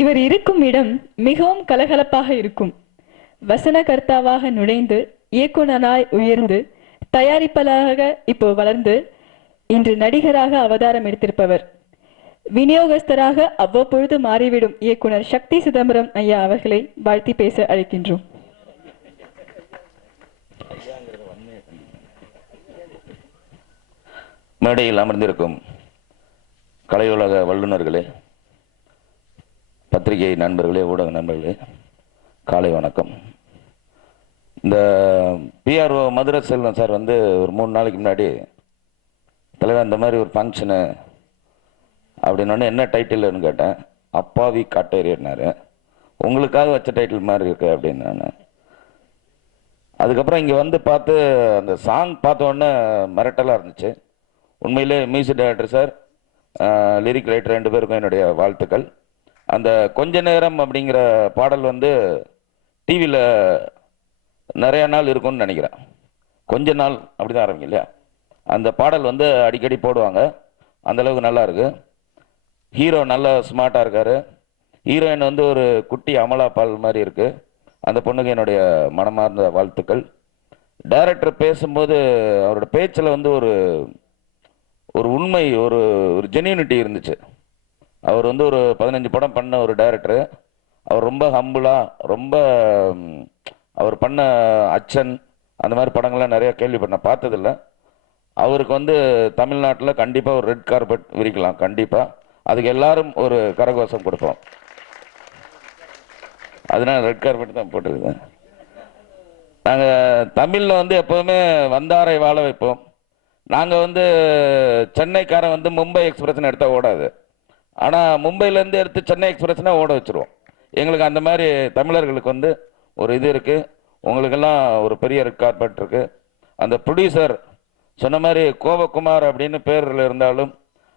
இவர் இருக்கும் இடம் மிகவும் கலகலப்பாக இருக்கும். வசனகர்த்தாவாக நுழைந்து இயக்குனராய் உயர்ந்து தயாரிப்பாளராக இப்போ வளர்ந்து இன்று நடிகராக அவதாரம் எடுத்திருப்பவர். விநியோகஸ்தராக அவ்வப்பொழுது மாறிவிடும் இயக்குனர் சக்தி சிதம்பரம் ஐயா அவர்களை வாழ்த்தி பேச அழைக்கின்றோம். மேடையில் அமர்ந்திருக்கும் கலையுலக வல்லுநர்களே, பத்திரிகை நண்பர்களே, ஊடக நண்பர்களே, காலை வணக்கம். இந்த பிஆர்ஓ மதுரை செல்வம் சார் வந்து ஒரு 3 நாளைக்கு முன்னாடி தலைவர் இந்த மாதிரி ஒரு ஃபங்க்ஷனு அப்படின்னு என்ன டைட்டில்னு கேட்டேன். அப்பாவி காட்டேரினாரு. உங்களுக்காக வச்ச டைட்டில் மாதிரி இருக்கு அப்படின்னு நான். அதுக்கப்புறம் இங்கே வந்து பார்த்து அந்த சாங் பார்த்த உடனே மிரட்டலாக இருந்துச்சு. உண்மையிலே music director sir, lyric writer 2 பேருக்கும் என்னுடைய வாழ்த்துக்கள். அந்த கொஞ்ச நேரம் அப்படிங்கிற பாடல் வந்து டிவியில் நிறைய நாள் இருக்கும்னு நினைக்கிறேன். கொஞ்ச நாள் அப்படி தான் ஆரம்பிங்க இல்லையா? அந்த பாடல் வந்து அடிக்கடி போடுவாங்க. அந்தளவுக்கு நல்லா இருக்கு. ஹீரோ நல்ல ஸ்மார்ட்டாக இருக்கார். ஹீரோயின் வந்து ஒரு குட்டி அமலா பால் மாதிரி இருக்குது. அந்த பொண்ணுக்கு என்னுடைய மனமார்ந்த வாழ்த்துக்கள். டைரக்டர் பேசும்போது அவரோட பேச்சில் வந்து ஒரு உண்மை, ஒரு ஜென்யூனிட்டி இருந்துச்சு. அவர் வந்து ஒரு 15 படம் பண்ண ஒரு டைரக்டரு. அவர் ரொம்ப ஹம்புளாக, ரொம்ப அவர் பண்ண அச்சன் அந்த மாதிரி படங்கள்லாம் நிறையா கேள்விப்பட்டேன், பார்த்ததில்லை. அவருக்கு வந்து தமிழ்நாட்டில் கண்டிப்பாக ஒரு ரெட் கார்பெட் விரிக்கலாம். கண்டிப்பாக அதுக்கு எல்லாரும் ஒரு கரகோஷம் கொடுப்போம். அதனால் ரெட் கார்பெட் தான் போட்டிருக்கேன். நாங்கள் தமிழில் வந்து எப்போவுமே வந்தாரை வாழ வைப்போம். நாங்கள் வந்து சென்னைக்காரன் வந்து மும்பை எக்ஸ்பிரஸ்ன்னு எடுத்தால் ஓடாது. ஆனால் மும்பையிலேருந்து எடுத்து சென்னை எக்ஸ்பிரஸ்னா ஓட வச்சுருவோம். எங்களுக்கு அந்த மாதிரி தமிழர்களுக்கு வந்து ஒரு இது இருக்குது. உங்களுக்கெல்லாம் ஒரு பெரிய ரெட் கார்பெட் இருக்குது. அந்த ப்ரொடியூசர் சொன்ன மாதிரி கோபகுமார் அப்படின்னு பேரில் இருந்தாலும்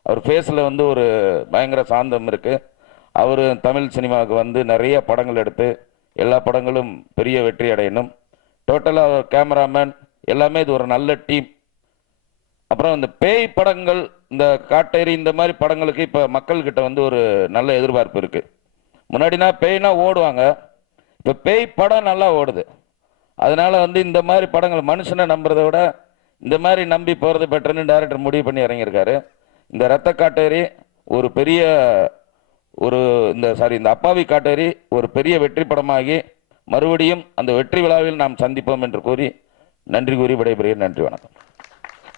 அவர் ஃபேஸில் வந்து ஒரு பயங்கர சாந்தம் இருக்குது. அவர் தமிழ் சினிமாவுக்கு வந்து நிறைய படங்கள் எடுத்து எல்லா படங்களும் பெரிய வெற்றி அடையணும். டோட்டலாக கேமராமேன் எல்லாமே இது ஒரு நல்ல டீம். அப்புறம் இந்த பேய் படங்கள், இந்த காட்டேரி, இந்த மாதிரி படங்களுக்கு இப்போ மக்கள்கிட்ட வந்து ஒரு நல்ல எதிர்பார்ப்பு இருக்குது. முன்னாடினா பேய்னா ஓடுவாங்க, இப்போ பேய் படம் நல்லா ஓடுது. அதனால வந்து இந்த மாதிரி படங்கள் மனுஷனை நம்புறதை விட இந்த மாதிரி நம்பி போகிறது பெட்டர்னு டைரக்டர் முடிவு பண்ணி இறங்கியிருக்காரு. இந்த ரத்த காட்டேரி ஒரு பெரிய இந்த அப்பாவி காட்டேரி ஒரு பெரிய வெற்றி படமாகி மறுபடியும் அந்த வெற்றி விழாவில் நாம் சந்திப்போம் என்று கூறி நன்றி கூறி விடைபெறுகிறேன். நன்றி, வணக்கம்.